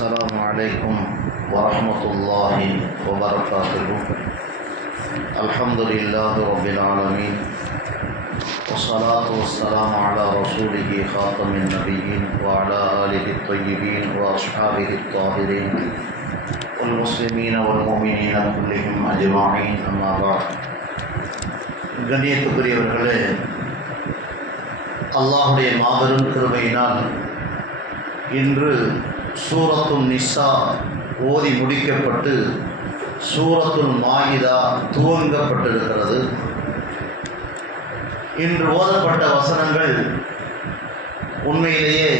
السلام عليكم ورحمة الله وبركاته. الحمد لله رب العالمين، والصلاة والسلام على رسوله خاتم النبيين وعلى آله الطيبين وأصحابه الطاهرين والمسلمين والمؤمنين كلهم أجمعين. أما بعد. கண்ணியத்துக்குரியவர்களே, அல்லாஹுடைய மாபெரும் கிருபையினால் இன்று சூரத்துன் நிசா ஓதி முடிக்கப்பட்டு சூரத்துல் மாயிதா துவங்கப்பட்டிருக்கிறது. இன்று ஓதப்பட்ட வசனங்கள் உண்மையிலேயே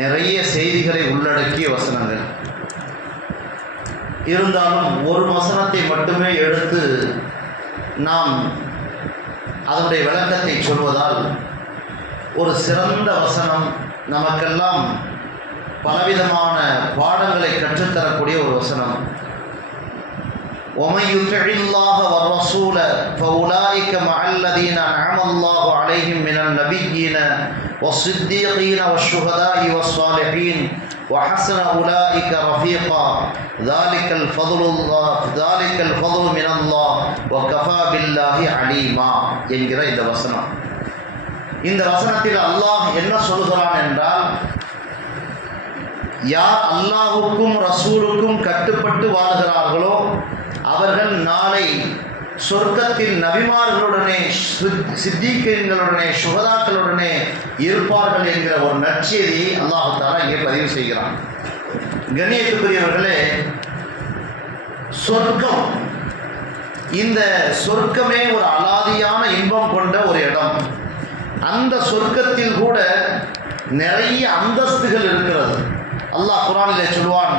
நிறைய செய்திகளை உள்ளடக்கிய வசனங்கள். இருந்தாலும் ஒரு வசனத்தை மட்டுமே எடுத்து நாம் அதனுடைய விளக்கத்தை சொல்வதால் ஒரு சிறந்த வசனம், நமக்கெல்லாம் பலவிதமான பாடங்களை கற்றுத்தரக்கூடிய ஒரு வசனம். وَمَن يُطِعِ اللَّهَ وَالرَّسُولَ فَأُولَٰئِكَ مَعَ الَّذِينَ أَنْعَمَ اللَّهُ عَلَيْهِم مِّنَ النَّبِيِّينَ وَالصِّدِّيقِينَ وَالشُّهَدَاءِ وَالصَّالِحِينَ وَحَسُنَ أُولَٰئِكَ رَفِيقًا ذَلِكَ الْفَضْلُ مِنَ اللَّهِ وَكَفَى بِاللَّهِ عَلِيمًا என்கிற இந்த வசனம். இந்த வசனத்தில் அல்லாஹ் என்ன சொல்கிறான் என்றால், யார் அல்லாஹுக்கும் ரசூலுக்கும் கட்டுப்பட்டு வாழ்கிறார்களோ அவர்கள் நாளை சொர்க்கத்தில் நபிமார்களுடனே சித்திகீன்களுடனே சுஹதாக்களுடனே இருப்பார்கள் என்கிற ஒரு நற்செய்தியை அல்லாஹ் தஆலா இங்கே பதிவு செய்கிறான். கண்ணியத்துக்குரியவர்களே, சொர்க்கம், இந்த சொர்க்கமே ஒரு அலாதியான இன்பம் கொண்ட ஒரு இடம். அந்த சொர்க்கத்தில் கூட நிறைய அந்தஸ்துகள் இருக்கிறது. அல்லாஹ் குர்ஆனிலே சொல்வான்,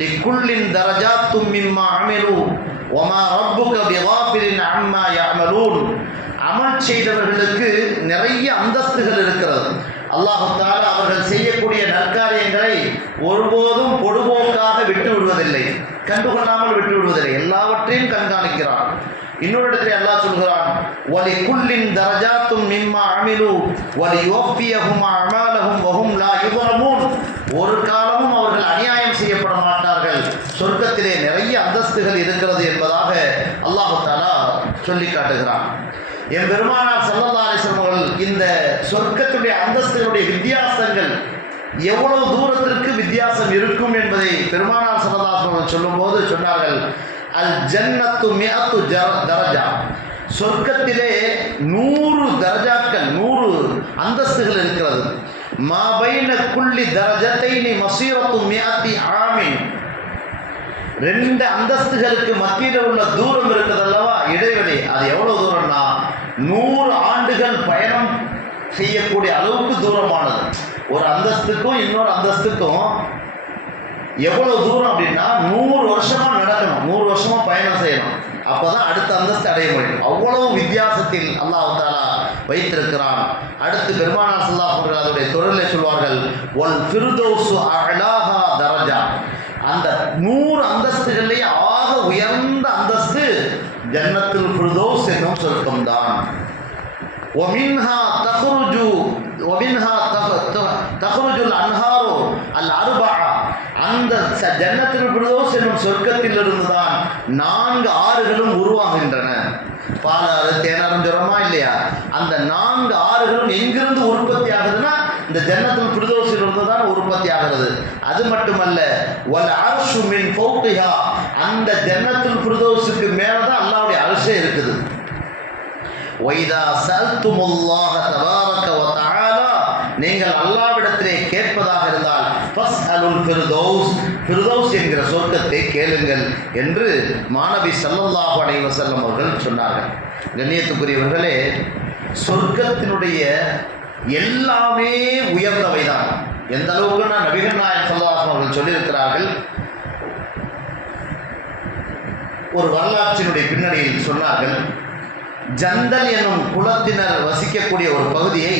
லிக்குல்லின் தரஜாத்தும் மிம்மா அமிலு வமா ரப்புக பிகாஃபிலின் அம்மா யஅமலூன். அமல் செய்தவர்களுக்கு நிறைய அந்தஸ்துகள் இருக்கிறது. அல்லாஹ் தஆலா அவர்கள் செய்யக்கூடிய நற்காரியங்களை ஒருபோதும் பொடுபோக்காக விட்டு விடுவதில்லை, கண்டுகொள்ளாமல் விட்டு விடுவதில்லை, எல்லாவற்றையும் கண்காணிக்கிறார். இன்னொரு இடத்துல அல்லாஹ் சொல்கிறான், வலிக்குல்லின் தரஜாத்தும் மிம்மா அமிலு வலியுவஃபியஹும் அமாலஹும் வஹும் லா யுظلمون. ஒரு காலமும் அவர்கள் அநியாயம் செய்யப்பட மாட்டார்கள், சொர்க்கத்திலே நிறைய அந்தஸ்துகள் இருக்கிறது என்பதாக அல்லாஹ் தஆலா சொல்லி காட்டுகிறான். என் பெருமானார் ஸல்லல்லாஹு அலைஹி வஸல்லம் அவர்கள் இந்த சொர்க்கத்துடைய அந்தஸ்துகளுடைய வித்தியாசங்கள் எவ்வளவு தூரத்திற்கு வித்தியாசம் இருக்கும் என்பதை பெருமானார் ஸல்லல்லாஹு அலைஹி வஸல்லம் சொல்லும்போது சொன்னார்கள், அல் ஜன்னத்து மிஅத்து தரஜா. சொர்க்கத்திலே 100 தரஜாக்கள், 100 அந்தஸ்துகள் இருக்கிறது. மா பைன குல்லி தரஜத்தைனி மஸீரத்து மிஅத்தி ஆமின். 2 அந்தஸ்துகளுக்கு மத்தியில் உள்ள தூரம் இருக்குது அல்லவா, இடைவெளி, அது எவ்வளவு தூரம்னா 100 ஆண்டுகள் பயணம் செய்யக்கூடிய அளவுக்கு தூரமானது. ஒரு அந்தஸ்துக்கும் இன்னொரு அந்தஸ்துக்கும் எவ்வளவு தூரம் அப்படின்னா 100 வருஷமா நடக்கணும், 100 வருஷமா பயணம் செய்யணும், அப்பதான் அடுத்த அந்தஸ்து அடைய முடியும். அவ்வளவு வித்தியாசத்தில் அல்லாஹ் தஆலா வைத்திருக்கிறான். அடுத்து பெருமானார் ஸல்லல்லாஹு அலைஹி வஸல்லம் அதோடைய தொடரிலே சொல்வார்கள், வல் ஃபிர்தௌஸு அஅலாஹா தரஜா. அந்த 100 அந்தஸ்துகளிலே ஆக உயர்ந்த அந்தஸ்து ஜன்னத்துல் ஃபிர்தௌஸ் என்னும் சொர்க்கம்தான். ومنها تخرج الانهار الاربعه. அந்த ஜன்னத்துல் ஃபிர்தௌஸ் என்னும் சொர்க்கத்திலிருந்து தான் 4 ஆறுகளும் உருவாகின்றன. பாலாறு, தேனாரும் சொல்றோமா இல்லையா? அந்த 4 ஆறுகளும் எங்கிருந்து உற்பத்தி ஆகுதுன்னா இந்த ஜன்னத்துல் ஃபிர்தௌஸில் இருந்து தான் உற்பத்தி ஆகிறது. அது மட்டுமல்ல, வல் அர்ஷு மின் ஃபௌகிஹா. அந்த ஜன்னத்துல் ஃபிர்தௌஸுக்கு மேல தான் அல்லாஹ்வுடைய அர்ஷே இருக்குது. வைதா சல்துமுல்லாஹ தபாரக வ தஆலா. நீங்கள் அல்லாஹ்விடத்திலே கேட்பதாக இருந்தால் ஃபஸ்அலுல் ஃபிர்தௌஸ், ஃபிர்தௌஸ் என்கிற சொர்க்கத்தை கேளுங்கள் என்று மாநபி ஸல்லல்லாஹு அலைஹி வஸல்லம் அவர்கள் சொன்னார்கள். கண்ணியத்துக்குரியவர்களே, சொர்க்கத்தினுடைய எல்லாமே உயர்ந்தவைதான். எந்த அளவுக்குன்னா நபிகள் நாயகம் ஸல்லல்லாஹு அலைஹி வஸல்லம் அவர்கள் சொல்லியிருக்கிறார்கள். ஒரு வரலாற்றினுடைய பின்னணியில் சொன்னார்கள், ஜந்தல் என்னும் குலத்தினர் வசிக்கக்கூடிய ஒரு பகுதியை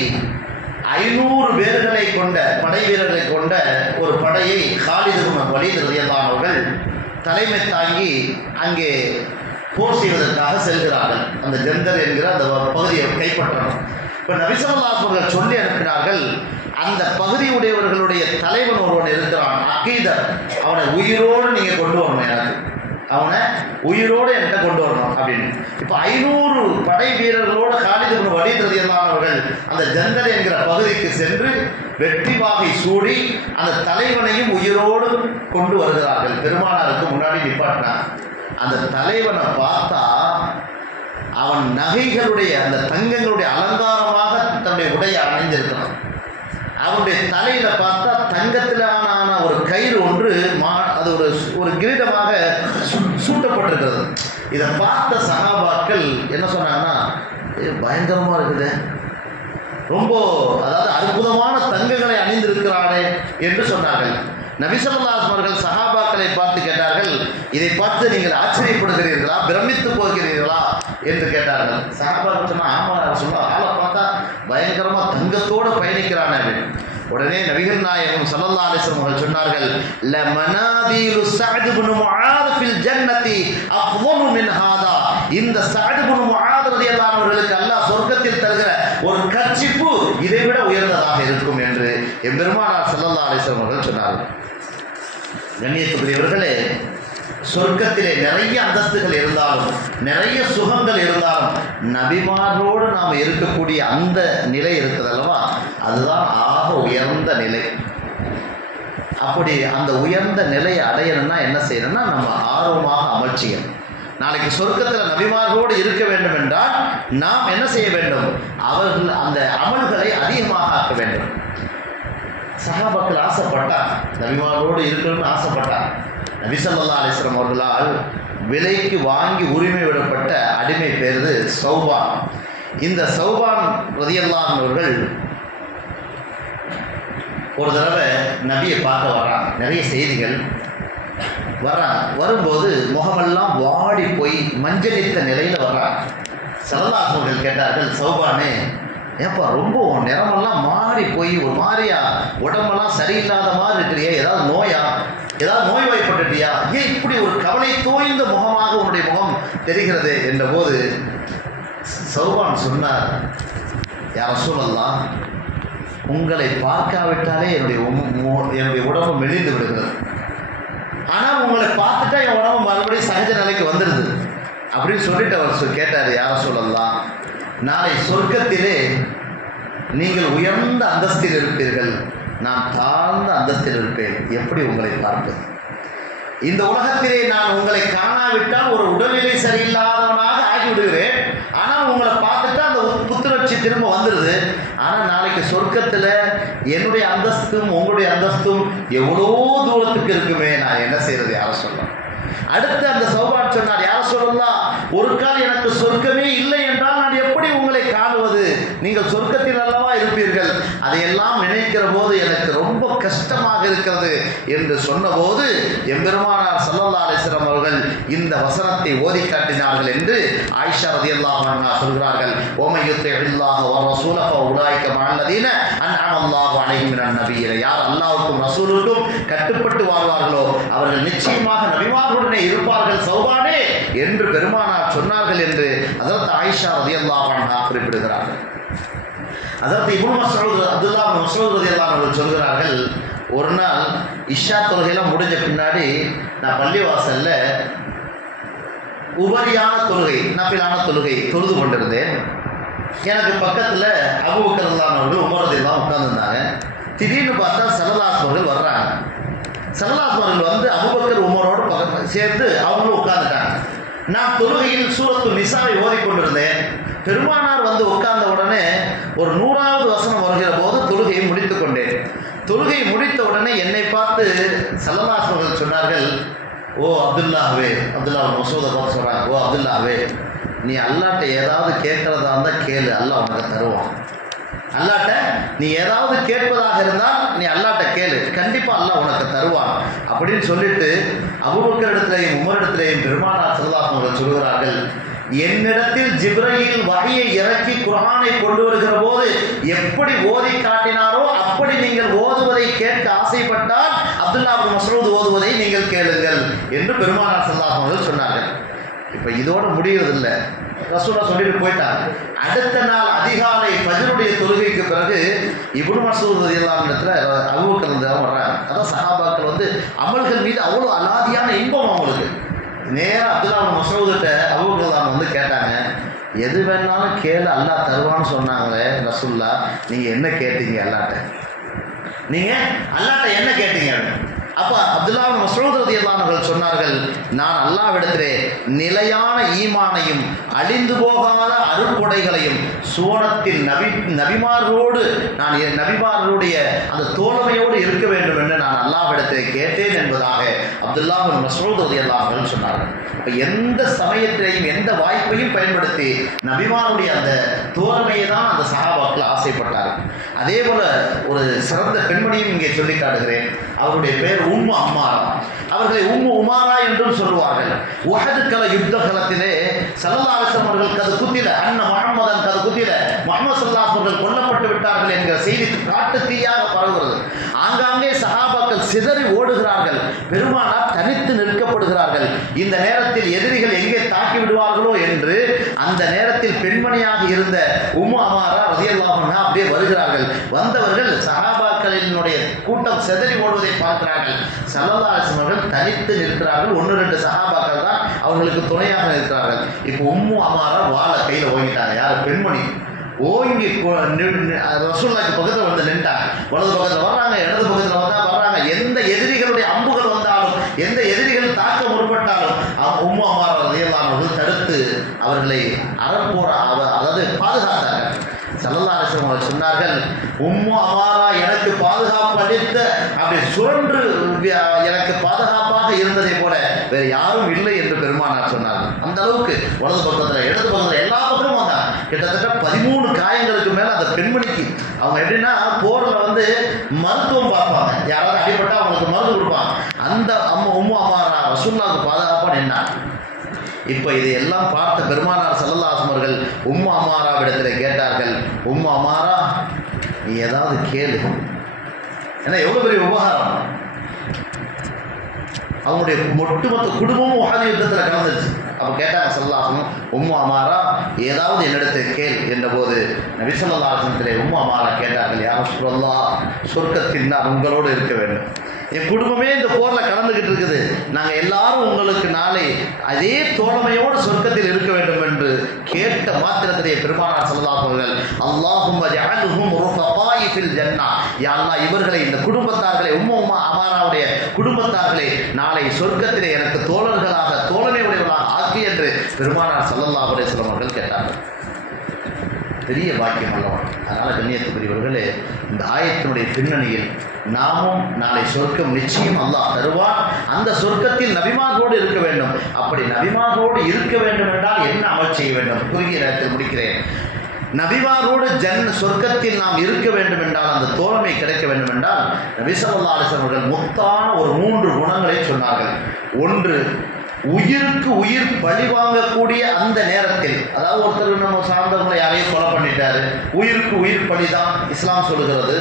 500 பேர்களை கொண்ட படை வீரர்களை கொண்ட ஒரு படையை காலித் இப்னு வலீத் ரலியல்லாஹு அவர்கள் தலைமை தாங்கி அங்கே போர் செய்வதற்காக செல்கிறார்கள். அந்த ஜந்தல் என்கிற அந்த பகுதியை கைப்பற்றணும். இப்போ நபி ஸல்லல்லாஹு அலைஹி வஸல்லம் சொல்லி அனுப்பினார்கள், அந்த பகுதியுடையவர்களுடைய தலைவன் ஒருவன் இருக்கிறான், அகீதர், அவனை உயிரோடு நீங்கள் கொண்டு வரணும், எனக்கு அவனை உயிரோடு என்கிட்ட கொண்டு வரணும் அப்படின்னு. இப்போ 500 படை வீரர்களோடு காலித் இப்னு வலீத் ரலியல்லாஹு அவர்கள் அந்த ஜந்தல் என்கிற பகுதிக்கு சென்று வெற்றி வாகை சூடி அந்த தலைவனையும் உயிரோடு கொண்டு வருகிறார்கள். பெருமானாருக்கு முன்னாடி நிப்பாட்டினார். அந்த தலைவனை பார்த்தா அவன் நகைகளுடைய அந்த தங்கங்களுடைய அலங்காரமாக தன்னுடைய உடையை அணிந்திருக்கிறான். அவனுடைய தலையில பார்த்தா தங்கத்திலான ஒரு கயிறு ஒன்று அது ஒரு கிரீடமாக சூட்டப்பட்டிருக்கிறது. இதை பார்த்த சஹாபாக்கள் என்ன சொன்னாங்கன்னா, பயங்கரமா இருக்குது, ரொம்ப அதாவது அற்புதமான தங்கங்களை அணிந்திருக்கிறானே என்று சொன்னார்கள். நபி ஸல்லல்லாஹு அலைஹி வஸல்லம் சஹாபாக்களை பார்த்து கேட்டார்கள், இதை பார்த்து நீங்கள் ஆச்சரியப்படுகிறீர்களா, பிரமித்து போகிறீர்களா என்று கேட்டார்கள். சஹாபாக்கள் சொன்னா, ஆமா சொன்னா, ஆளை பார்த்தா பயங்கரமா தங்கத்தோடு பயணிக்கிறானே. உடனே நபிகள் நாயகம் ஸல்லல்லாஹு அலைஹி வஸல்லம் அவர்கள் சொன்னார்கள், ல மனாதிலு ஸஅத் இப்னு முஆத் ஃபில் ஜன்னதி அஃதலு மின் ஹாதா. இந்த ஸஅத் இப்னு முஆத் ரலியல்லாஹு அன்ஹு அவர்களுக்கு அல்லாஹ் சொர்க்கத்தில் தருகிற ஒரு கர்ச்சிப்பு இதைவிட உயர்ந்ததாக இருக்கும் என்று எம்பெருமானார் ஸல்லல்லாஹு அலைஹி வஸல்லம் அவர்கள் சொன்னார்கள். கண்ணியத்துக்குரியவர்களே, சொர்க்கத்திலே நிறைய அந்தஸ்துகள் இருந்தாலும் நிறைய சுகங்கள் இருந்தாலும் நபிமாரோடு நாம் இருக்கக்கூடிய அந்த நிலை இருக்குது அல்லவா, அதுதான் ஆக உயர்ந்த நிலை. அப்படி அந்த உயர்ந்த நிலையை அடையணும்னா என்ன செய்யணும்னா, நம்ம ஆர்வமாக அமல் செய்யணும். நாளைக்கு சொர்க்கத்தில் நபிமாரோடு இருக்க வேண்டும் என்றால் நாம் என்ன செய்ய வேண்டும், அவர்கள் அந்த அமல்களை அதிகமாக ஆக்க வேண்டும். சஹாபாக்கள் ஆசைப்பட்டார், நபிமாரோடு இருக்கணும்னு ஆசைப்பட்டார். நபி ஸல்லல்லாஹு அலைஹி வஸல்லம் அவர்களால் விலைக்கு வாங்கி உரிமை விடப்பட்ட அடிமை பேரு சௌபான். இந்த சௌபான் ரலியல்லாஹு அன்ஹு அவர்கள் ஒரு தடவை நபியை பார்க்க வர்றாங்க. நிறைய செய்திகள் வர்றாங்க. வரும்போது முகமெல்லாம் வாடி போய் மஞ்சளித்த நிலையில் வர்றாங்க. ஸல்லல்லாஹு அலைஹி வஸல்லம் கேட்டார்கள், சௌபானே, ஏப்பா ரொம்ப நிறமெல்லாம் மாறி போய் ஒரு மாதிரியா, உடம்பெல்லாம் சரியில்லாத மாதிரி இருக்கிறியா, ஏதாவது நோயா, ஏதாவது நோய் வாய்ப்பட்டுட்டியா, ஏன் இப்படி ஒரு கவலை தோய்ந்த முகமாக உன்னுடைய முகம் தெரிகிறது என்ற போது சௌபான் சொன்னார், யா ரசூலல்லாஹ், உங்களை பார்க்காவிட்டாலே என்னுடைய உடம்பு மெலிந்து விடுகிறது, ஆனால் உங்களை பார்த்துட்டா என் உடம்பு மறுபடியும் சகஜ நிலைக்கு வந்துடுது அப்படின்னு சொல்லிட்டு அவர் கேட்டார், யா ரசூலல்லாஹ், நாளை சொர்க்கத்திலே நீங்கள் உயர்ந்த அந்தஸ்தில் இருப்பீர்கள், நான் தாழ்ந்த அந்தஸ்தில் இருப்பேன், எப்படி உங்களை பார்ப்பது? இந்த உலகத்திலே நான் உங்களை காணாவிட்டால் ஒரு உடல்நிலை சரியில்லாதவனாக ஆகிவிடுகிறேன், ஆனால் உங்களை பார்த்துட்டா அந்த புத்துணர்ச்சி திரும்ப வந்துடுது. ஆனால் நாளைக்கு சொர்க்கத்தில் என்னுடைய அந்தஸ்தும் உங்களுடைய அந்தஸ்தும் எவ்வளோ தூரத்துக்கு இருக்குமே, நான் என்ன செய்யறது, யார சொல்லலாம்? அடுத்து அந்த சௌபான் சொன்னார், யார சொல்லலாம், ஒரு கால் எனக்கு சொர்க்கமே இல்லை என்றால் நான் எப்படி உங்களை காணுவது? நீங்கள் சொர்க்கத்தில் அல்லவா இருப்பீர்கள், அதையெல்லாம் நினைக்கிற போது எனக்கு ரொம்ப கஷ்டமாக இருக்கிறது என்று சொன்னபோது எம்பெருமானார் ஸல்லல்லாஹு அலைஹி வஸல்லம் அவர்கள் இந்த வசனத்தை ஓதி காட்டினார்கள் என்று ஆயிஷா ரலியல்லாஹு அன்ஹா சொல்கிறார்கள். ஓமை யுத்திஇல்லாஹ வ ரசூல ஃபஉலாயிக மஅல்லதீன அன்அமல்லாஹு அலைஹிம் மினன் நபிய்யின. யார் அல்லாஹ்வுக்கும் ரசூலுக்கும் கட்டுப்பட்டு வாழ்வார்களோ அவர்கள் நிச்சயமாக நபிமார்களுடனே இருப்பார்கள் சௌபானே என்று பெருமானார் சொன்னார்கள் என்று ஹஜ்ரத் ஆயிஷா ரலியல்லாஹு அன்ஹா குறிப்பிடுகிறார்கள். ஹஜ்ரத் இப்னு மஸ்ஊத் அப்துல்லாஹ் இப்னு மஸ்ஊத் ரலியல்லாஹு அன்ஹு சொல்கிறார்கள், ஒரு நாள் இஷா தொழுகையெல்லாம் முடிஞ்ச பின்னாடி நான் பள்ளிவாசல்ல உபரியான தொழுகை, நஃபிலான தொழுகை தொழுது கொண்டிருந்தேன். எனக்கு பக்கத்தில் அபூபக்கர் ரலியல்லாஹு அன்ஹு உமர் ரலியல்லாஹு அன்ஹு உட்கார்ந்துருந்தாங்க. திடீர்னு பார்த்தா ஸல்லல்லாஹு அவர்கள் வர்றாங்க. ஸல்லல்லாஹு அவர்கள் வந்து அபூபக்கர் உமரோடு பக்கத்தில் சேர்ந்து அவங்களும் உட்கார்ந்துட்டாங்க. நான் தொழுகையில் சூரத்து நிசாவை ஓதிக்கொண்டிருந்தேன். பெருமானார் வந்து உட்கார்ந்த உடனே ஒரு 100வது வசனம் வருகிற போது தொழுகையை முடித்து கொண்டேன். தொழுகை முடித்த உடனே என்னை பார்த்து ஸல்லல்லாஹு அவர்கள் சொன்னார்கள், ஓ அப்துல்லாஹ்வே, அப்துல்லாஹ் மசூதை பார்த்து சொல்கிறாங்க, ஓ அப்துல்லாஹ்வே, நீ அல்லாட்ட ஏதாவது கேட்கறதா இருந்தால் கேளு, அல்லாஹ் உனக்கு தருவான். அல்லாட்ட நீ ஏதாவது கேட்பதாக இருந்தால் நீ அல்லாட்ட கேளு, கண்டிப்பாக அல்லாஹ் உனக்கு தருவான் அப்படின்னு சொல்லிட்டு அபூபக்கர் இடத்திலேயும் உமர் இடத்திலேயும் பெருமானார் ஸல்லல்லாஹு அலைஹி வஸல்லம் சொல்கிறார்கள், என்னிடத்தில் ஜிப்ரீல் வஹ்யை இறக்கி குர்ஆனை கொண்டு வருகிற போது எப்படி ஓதி காட்டினாரோ அப்படி நீங்கள் ஓதுவதை கேட்க ஆசைப்பட்டால் அப்துல்லாஹ் இப்னு மஸ்ஊத் ஓதுவதை நீங்கள் கேளுங்கள் என்று பெருமானார் ஸல்லல்லாஹு அலைஹி வஸல்லம் சொன்னார்கள். இப்போ இதோட முடியறதில்லை, ரசூலுல்லாஹ் சொல்லிட்டு போயிட்டாங்க. அடுத்த நாள் அதிகாலை ஃபஜ்ருடைய தொழுகைக்கு பிறகு இப்னு மஸ்ஊத் ரலியல்லாஹு அன்ஹு இடத்துல அபூபக்கர் ரலியல்லாஹு வர்றாங்க. அதான் சஹாபாக்கள் வந்து அமல்கள் மீது அவ்வளோ அலாதியான இன்பம் அவங்களுக்கு. நேராக அப்துல்லா இப்னு மஸ்ஊத்கிட்ட அபூபக்கர் ரலியல்லாஹு வந்து கேட்டாங்க, எது வேணாலும் கேளு அல்லாஹ் தருவான்னு சொன்னாங்களே ரசூலுல்லாஹ், நீங்கள் என்ன கேட்டீங்க அல்லாஹ்ட்ட? நீங்கள் அல்லாஹ்ட்ட என்ன கேட்டீங்க? அப்போ அப்துல்லா இப்னு மஸ்ஊத் ரலியல்லாஹு அன்ஹு சொன்னார்கள், நான் அல்லாஹ்விடத்திலே நிலையான ஈமானையும் அழிந்து போகாத அருட்கொடைகளையும் சுவனத்தில் நபிமார்களோடு நான் நபிமார்களுடைய அந்த தோழமையோடு இருக்க வேண்டும் என்று நான் அல்லாஹ்விடத்திலே கேட்டேன் என்பதாக அப்துல்லா இப்னு மஸ்ஊத் ரலியல்லாஹு அன்ஹு சொன்னார்கள். இப்போ எந்த சமயத்திலையும் எந்த வாய்ப்பையும் பயன்படுத்தி நபிமாருடைய அந்த தோழமையை தான் அந்த சஹாபாக்கள் ஆசைப்பட்டார்கள். அதே போல ஒரு சிறந்த பெண்மணியும் இங்கே சொல்லி காட்டுகிறேன். அவருடைய பேர் உம்மு அம்மாரா. அவர்களை உம்மு உமாரா என்றும் சொல்லுவார்கள். உஹது கள யுத்த களத்திலே ஸல்லல்லாஹு அலைஹி வஸல்லம் அவர்கள் கது குத்தில அன்ன முஹம்மதன் கது குத்தில முஹம்மது ஸல்லல்லாஹு அலைஹி அவர்கள் கொல்லப்பட்டு விட்டார்கள் என்கிற செய்தி காட்டு தீயாக பரவுகிறது. ஆங்காங்கே சஹாபாக்கள் சிதறி ஓடுகிறார்கள். பெருமானார் தனித்து நிற்கப்படுகிறார்கள். இந்த நேரத்தில் எதிரிகள் எங்கே தாக்கி விடுவார்களோ என்று அந்த நேரத்தில் பெண்மணியாக இருந்த உம்மு அமாரா ரலியல்லாஹு அன்ஹா அப்படியே வருகிறார்கள். வந்தவர்கள் சஹாபாக்களினுடைய கூட்டம் சிதறி ஓடுவதை பார்க்கிறார்கள். ஸல்லல்லாஹு அலைஹி வஸல்லம் அவர்கள் தனித்து நிற்கிறார்கள். 1-2 சஹாபாக்கள் தான் அவங்களுக்கு துணையாக நிற்கிறார்கள். இப்போ உம்மு அமாரா வாளை கையில் ஓங்கிட்டாங்க. யார்? பெண்மணி. ஓங்கி ரசூலுல்லாஹ்க்கு பக்கத்தில் வந்து நின்றாங்க. வலது பக்கத்தில் வர்றாங்க, இடது பக்கத்தில் வர்றாங்க. எந்த எதிரிகளுடைய அம்புகள் வந்தாலும், எந்த எதிரிகள் தாக்க முற்பட்டாலும் உம்மு அமாரா ரலியல்லாஹு அன்ஹு தடுத்து அவர்களை அறப்போற அதாவது பாதுகாத்தார்கள். ஸல்லல்லாஹு அலைஹி வஸல்லம் அவர்கள் சொன்னார்கள், உம்மு அமாரா எனக்கு பாதுகாப்பு அளித்த அப்படி சுழன்று எனக்கு பாதுகாப்பாக இருந்ததை போல வேறு யாரும் இல்லை என்று பெருமானார் சொன்னார்கள். அந்த அளவுக்கு வலது பக்கத்தில் இடது பக்கத்தில் எல்லா பக்கமும் வந்தாங்க. கிட்டத்தட்ட 13 காயங்களுக்கு மேலே அந்த பெண்மணிக்கு அவங்க எப்படின்னா போரில் வந்து மருத்துவம் பார்ப்பாங்க. யாராவது அடிபட்டால் அவங்களுக்கு மருந்து கொடுப்பாங்க. அந்த உம்மு அமாரா ரசூலுல்லாஹ்வுக்கு பாதுகாப்பாக நின்றாங்க. இப்போ இதையெல்லாம் பார்த்த பெருமானார் ஸல்லல்லாஹு அலைஹி வஸல்லம் அவர்கள் உம்மு அமாராவிடத்தில் கேட்டார்கள், உம்மு அமாரா நீ ஏதாவது கேளு. ஏன்னா எவ்வளோ பெரிய உபகாரம். அவங்களுடைய ஒட்டுமொத்த குடும்பமும் உஹது யுத்தத்தில் கலந்துருச்சு. அப்போ கேட்டாங்க ஸல்லல்லாஹு அலைஹி வஸல்லம், உம்மு அமாரா ஏதாவது என்னிடத்தில் கேள் என்ற போது நபி ஸல்லல்லாஹு அலைஹி வஸல்லம் உம்மு அமாரா கேட்டார்கள், யா ரசூலல்லாஹ், சொர்க்கத்தில் நான் உங்களோடு இருக்க வேண்டும். என் குடும்பமே இந்த போரில் கலந்துக்கிட்டு இருக்குது. நாங்கள் எல்லாரும் உங்களுக்கு நாளை அதே தோழமையோடு சொர்க்கத்தில் இருக்க வேண்டும் என்று கேட்ட மாத்திரத்திலேயே பெருமானார் ஸல்லல்லாஹு அலைஹி வஸல்லம் அல்லாஹும்ம ஜஅல்ஹும் ருஃபகாஇ ஃபில் ஜன்னah, யா அல்லாஹ் இவர்களை இந்த குடும்பத்தார்களை உம்மு அமாராவுடைய குடும்பத்தார்களை நாளை சொர்க்கத்திலே எனக்கு தோழர்களாக தோழமையுடையவர்களாக ஆக்கி என்று பெருமானார் ஸல்லல்லாஹு அலைஹி வஸல்லம் அவர்கள் கேட்டார்கள். பெரிய பாக்கியம் அல்லவா? அதனால் கண்ணியத்துக்குரியவர்களே, இந்த ஆயத்தினுடைய பின்னணியில் நாமும் நாளை சொர்க்கம் நிச்சயம் அல்லாஹ் தருவான். அந்த சொர்க்கத்தில் நபிமார்களோடு இருக்க வேண்டும். அப்படி நபிமார்களோடு இருக்க வேண்டும் என்றால் என்ன அமல் செய்ய வேண்டும்? குறுகிய நேரத்தில் முடிக்கிறேன். நபிமாரோடு சொர்க்கத்தில் நாம் இருக்க வேண்டும் என்றால், அந்த தோழமை கிடைக்க வேண்டும் என்றால், நபி ஸல்லல்லாஹு அலைஹி வஸல்லம் அவர்கள் முத்தான ஒரு 3 குணங்களை சொன்னார்கள். ஒன்று, உயிருக்கு உயிர் பழி வாங்கக்கூடிய அந்த நேரத்தில், அதாவது ஒருத்தர் நம்ம சார்ந்தவங்களை யாரையும் கொலை பண்ணிட்டாரு, உயிருக்கு உயிர் பழி தான் இஸ்லாம் சொல்லுகிறது.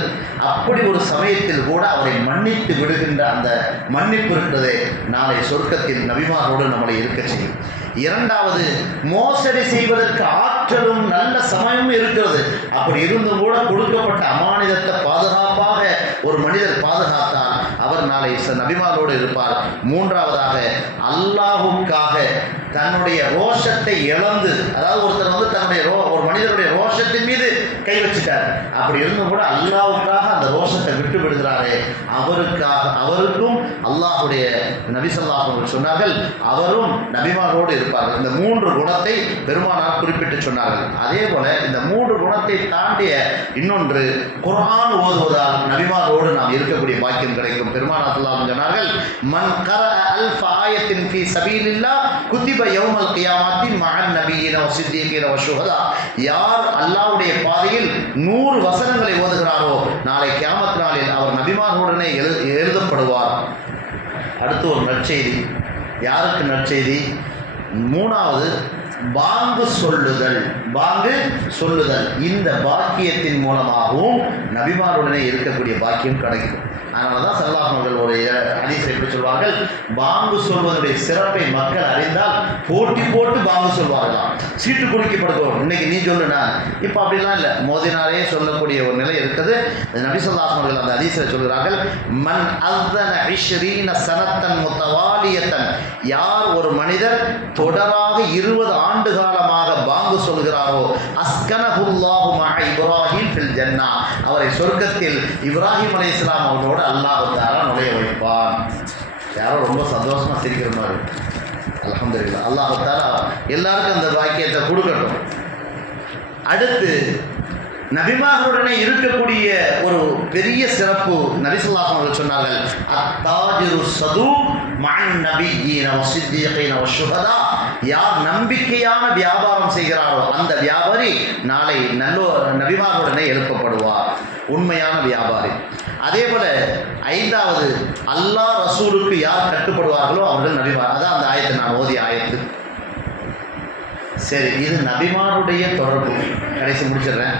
அப்படி ஒரு சமயத்தில் கூட அவரை மன்னித்து விடுகின்ற அந்த மன்னிப்பு இருக்கிறதே நாளை சொர்க்கத்தில் நபிமாரோடு நம்மளை இருக்க செய்யும். இரண்டாவது, மோசடி செய்வதற்கு ஆற்றலும் நல்ல சமயமும் இருக்கிறது. அப்படி இருந்தும் கூட கொடுக்கப்பட்ட அமானிதத்தை பாதுகாப்பாக ஒரு மனிதர் பாதுகாத்தால் அவர் நாளை நபிமாரோடு இருப்பார். மூன்றாவதாக, அல்லாஹுக்காக தன்னுடைய ரோஷத்தை இழந்து, அதாவது ஒருத்தர் வந்து தன்னுடைய ஒரு மனிதனுடைய ரோஷத்தின் மீது கை வச்சுட்டார். அப்படி இருந்தும் கூட அல்லாஹுக்காக அந்த ரோஷத்தை விட்டு விடுகிறாரே, அவருக்கும் அல்லாஹுடைய நபி ஸல்லல்லாஹு அலைஹி வஸல்லம் சொன்னார்கள், அவரும் நபிமாரோடு இருப்பார்கள். இந்த 3 குணத்தை பெருமானார் குறிப்பிட்டு சொன்னார்கள். அதே போல இந்த 3 குணத்தை தாண்டிய இன்னொன்று, குர்ஆன் ஓதுவதால் நபிமாரோடு நாம் இருக்கக்கூடிய பாக்கியம் கிடைக்கும். பெருமானார் ஸல்லல்லாஹு அலைஹி வஸல்லம் சொன்னார்கள், மன் கரஅ அல்ஃப ஆயத்தின் ஃபீ சபீலில்லாஹ் குதிப யௌமல் கியாமத்தி மஅன் நபியின வ ஸித்தீகீன வ ஷுஹதா. யார் அல்லாஹ்வுடைய பாதையில் 100 வசனங்களை ஓதுகிறாரோ நாளை கியாமத் நாளில் அவர் நபிமார்களுடனே எழுதப்படுவார். அடுத்து ஒரு நற்செய்தி. யாருக்கு நற்செய்தி? மூணாவது, பாங்கு சொல்லுதல் இந்த பாக்கியத்தின் மூலமாகவும் நபிமாருடனே இருக்கக்கூடிய பாக்கியம் கிடைக்கும். அதனால தான் ஸல்லல்லாஹு அலைஹி வஸல்லம் ஒரு ஹதீஸை எப்படி சொல்வார்கள், பாங்கு சொல்வதனுடைய சிறப்பை மக்கள் அறிந்தால் போட்டி போட்டு பாங்கு சொல்வார்களாம். சீட்டு குலுக்கப்படுவோம், இன்னைக்கு நீ சொல்லுனா. இப்போ அப்படிலாம் இல்லை, மோதினாரே சொல்லக்கூடிய ஒரு நிலை இருக்குது. நபி ஸல்லல்லாஹு அலைஹி வஸல்லம் அந்த ஹதீஸில் சொல்கிறார்கள், மன் அஸ்தன 20 சனத்தன் முத்தவாலியத்தன், யார் ஒரு மனிதர் தொடராக 20 ஆண்டு காலமாக பாங்கு சொல்கிறாரோ, அஸ்கனஹுல்லாஹு மஅ இப்ராஹீம் ஃபில் ஜன்னா, அவரை சொர்க்கத்தில் இப்ராஹிம் அலைஹிஸ்ஸலாம் அவர்களோடு அல்லாஹ் தஆலா நுழைய வைப்பான். யாரோ ரொம்ப சந்தோஷமா சிரிக்கிற மாதிரி. அல்ஹம்துலில்லாஹ், அல்லாஹ் தஆலா எல்லாருக்கும் அந்த பாக்கியத்தை கொடுக்கட்டும். அடுத்து நபிமார்களுடனே இருக்கக்கூடிய ஒரு பெரிய சிறப்பு நபி ஸல்லல்லாஹு அலைஹி வஸல்லம் சொன்னார்கள், அத்தாஜிரு ஸதூக் மஅன் நபிய்யீன வஸித்தீகீன வஷுஹதா, யார் நம்பிக்கையான வியாபாரம் செய்கிறாரோ அந்த வியாபாரி நாளை நபிமார்களுடனே எழுப்பப்படுவார், உண்மையான வியாபாரி. அதே போல 5வது, அல்லாஹ் ரசூலுக்கு யார் கட்டுப்படுவார்களோ அவர்கள் நபிமார். அதான் அந்த ஆயத்து, நான் ஓதிய ஆயத்து. சரி, இது நபிமாருடைய தொடர்பு. கடைசி முடிச்சிடுறேன்.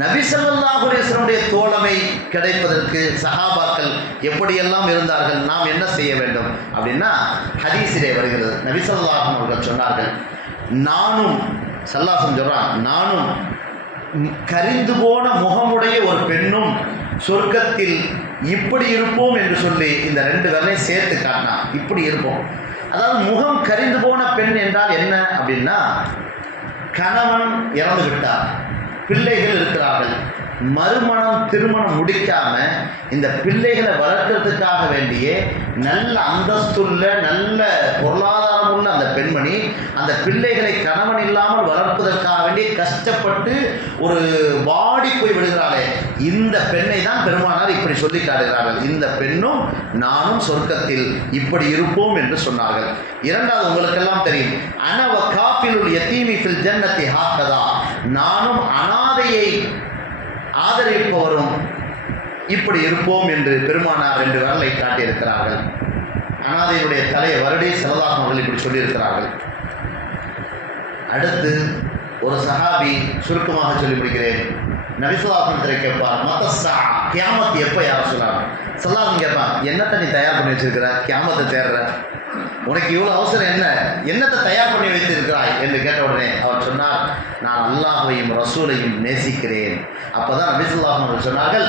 நபி ஸல்லல்லாஹு அலைஹி வஸல்லம் தோழமை கிடைப்பதற்கு சஹாபாக்கள் எப்படியெல்லாம் இருந்தார்கள், நாம் என்ன செய்ய வேண்டும் அப்படின்னா, ஹதீஸிலே வருகிறது. நபி ஸல்லல்லாஹு அலைஹி வஸல்லம் சொன்னார்கள், நானும் நானும் கரிந்து போன முகமுடைய ஒரு பெண்ணும் சொர்க்கத்தில் இப்படி இருப்போம் என்று சொல்லி இந்த 2 பேரையும் சேர்த்து காட்டினா, இப்படி இருப்போம். அதாவது முகம் கரிந்து போன பெண் என்றால் என்ன அப்படின்னா, கணவன் இறந்து விட்டார், பிள்ளைகள் இருக்கிறார்கள், திருமணம் முடிக்காம இந்த பிள்ளைகளை வளர்க்கறதுக்காக வேண்டியே நல்ல அந்தஸ்துள்ள நல்ல பொருளாதாரம் உள்ள அந்த பெண்மணி அந்த பிள்ளைகளை கணவன் இல்லாமல் வளர்ப்பதற்காக வேண்டிய கஷ்டப்பட்டு ஒரு வாடி போய் விடுகிறாளே, இந்த பெண்ணை தான் பெருமானார் இப்படி சொல்லி காட்டுகிறார்கள். இந்த பெண்ணும் நானும் சொர்க்கத்தில் இப்படி இருப்போம் என்று சொன்னார்கள். 2வது, உங்களுக்கெல்லாம் தெரியும், அனவ காஃபிலுல் யதீமி ஃபில் ஜன்னதி ஹாகதா, நானும் அனாதையை ஆதரிப்பவரும் இப்படி இருப்போம் என்று பெருமானார் 2 விரலை காட்டியிருக்கிறார்கள். அனாதையுடைய தலையை வருடி ஸல்லல்லாஹு அலைஹி வஸல்லம் இப்படி சொல்லியிருக்கிறார்கள். அடுத்து ஒரு சஹாபி, சுருக்கமாக சொல்லி முடிக்கிறேன், நபி ஸல்லல்லாஹு அலைஹி வஸல்லம் கேட்பார், மத்தஸ்ஸா, கியாமத் எப்போ யார் சொல்லாங்க. ஸல்லல்லாஹு கேட்பான், என்னத்தை நீ தயார் பண்ணி வச்சிருக்கிற, கியாமத்தை தேடுற, உனக்கு இவ்வளோ அவசரம் என்ன, என்னத்தை தயார் பண்ணி வைத்திருக்கிறாய் என்று கேட்ட உடனே அவர் சொன்னார், நான் அல்லாஹ்வையும் ரசூலையும் நேசிக்கிறேன். அப்போதான் நபி ஸல்லல்லாஹு அலைஹி வஸல்லம் சொன்னார்கள்,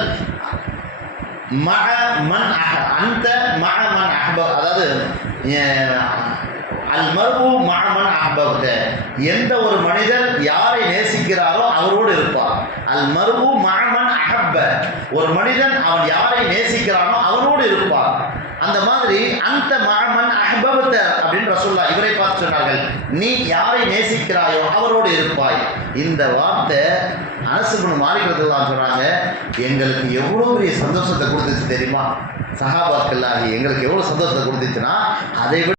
அதாவது அல் மர்உ மஅ மன் அஹ்பப்த, எந்த ஒரு மனிதர் யாரை நேசிக்கிறாரோ அவரோடு இருப்பார். அல் மர்உ மஅ மன் அஹப்ப, ஒரு மனிதன் அவன் யாரை நேசிக்கிறானோ அவனோடு இருப்பார். அந்த மாதிரி அந்த மஅ மன் அஹ்பப்த அப்படின்னு ரசூலுல்லாஹ் இவரை பார்த்து சொன்னார்கள், நீ யாரை நேசிக்கிறாயோ அவரோடு இருப்பாய். இந்த வார்த்தை அனஸ் இப்னு மாலிக் ரலியல்லாஹு அன்ஹு சொல்றாங்க, எங்களுக்கு எவ்வளோ பெரிய சந்தோஷத்தை கொடுத்துச்சு தெரியுமா, சஹாபாக்களாகி எங்களுக்கு எவ்வளோ சந்தோஷத்தை கொடுத்துச்சுன்னா, அதை